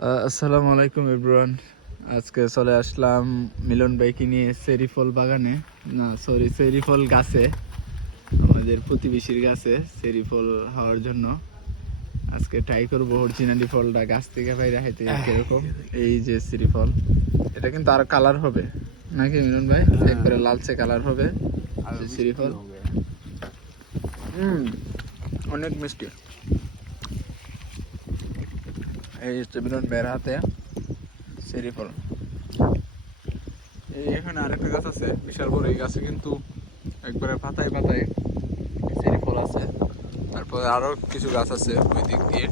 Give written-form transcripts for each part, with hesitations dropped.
আসসালামু আলাইকুম এভরিওয়ান। আজকে চলে আসলাম মিলন ভাইকে নিয়ে চেরি ফল বাগানে, না সরি চেরি ফল গাছে, আমাদের প্রতিবেশীর গাছে চেরি ফল হওয়ার জন্য। আজকে ট্রাই করবো অরিজিনালি ফলটা গাছ থেকে বাইরে হাইতে কিরকম। এই যে চেরি ফল, এটা কিন্তু আরো কালার হবে নাকি মিলন ভাই? একবারে লালচে কালার হবে চেরি ফল। অনেক মিষ্টি। এই হচ্ছে মিলন ভাইয়ের হাতে চেরি ফল। এই এখানে আরেকটা গাছ আছে বিশাল বড়, এই গাছে কিন্তু একবারে পাতায় পাতায় চেরি ফল আছে। তারপরে আরো কিছু গাছ আছে ওই দিক দিয়ে।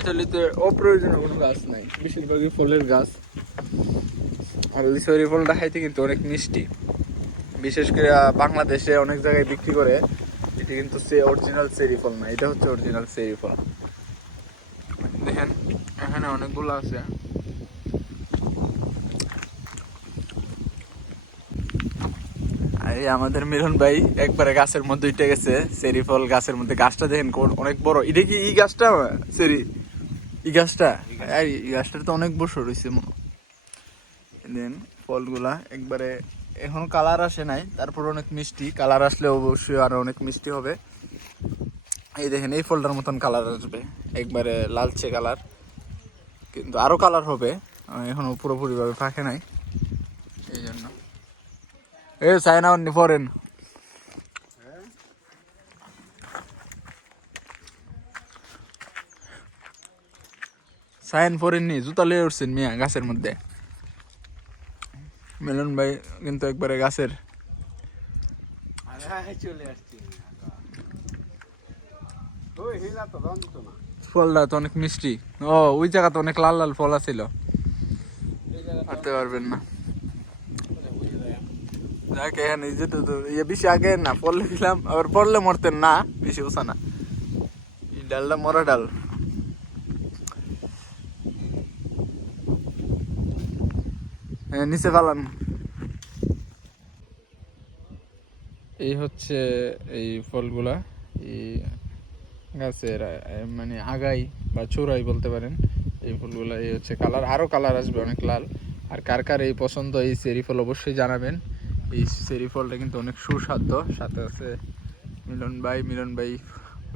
ইতালিতে অপ্রয়োজনীয় কোনো গাছ নাই, বেশিরভাগই ফলের গাছ। আর ওই চেরি ফলটা খাইতে কিন্তু অনেক মিষ্টি, বিশেষ করে বাংলাদেশে অনেক জায়গায় বিক্রি করে। এটা কিন্তু অরিজিনাল চেরি ফল না, এটা হচ্ছে অরিজিনাল চেরি ফল। দেখেন এখানে অনেকগুলো আছে। এই আমাদের মিলন ভাই একবারে গাছের মধ্যে উঠে গেছে চেরি ফল গাছের মধ্যে। গাছটা দেখেন অনেক বড়। এটা কি এই গাছটা চেরি? এই গাছটা, এই গাছটা তো অনেক বছর হয়েছে মনে। দেন ফলগুলা একবারে এখনো কালার আসে নাই, তারপর অনেক মিষ্টি। কালার আসলে অবশ্যই আরো অনেক মিষ্টি হবে। এই দেখেন এই ফলটার মতন কালার আসবে, একবারে লালচে কালার, কিন্তু আরো কালার হবে, এখনো পুরোপুরি ভাবে পাকে নাই এই জন্য। এ চায়না অন্য ফরেন সাইন ফরেননি, জুতা লিয়ে উঠছেন মিয়া গাছের মধ্যে। মিলন ভাই কিন্তু একবারে গাছের ফলটা তো অনেক মিষ্টি। ও ওই জায়গাতে অনেক লাল লাল ফল আছিল, পারতে পারবেন না। যাকে এখানে যেতে তো ইয়ে বেশি আগে না পড়লে দিলাম, আবার পড়লে মরতেন না, বেশি উষা না। এই ডালটা মরা ডাল। হ্যাঁ নিচে পালান। এই হচ্ছে এই ফলগুলা এই গাছের মানে আগাই বা চূড়াই বলতে পারেন। এই ফুলগুলা এই হচ্ছে কালার, আরো কালার আসবে অনেক লাল। আর কার কার এই পছন্দ এই চেরি ফল অবশ্যই জানাবেন। এই চেরি ফলটা কিন্তু অনেক সুস্বাদু। সাথে আছে মিলন ভাই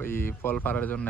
ওই ফল পাড়ার জন্য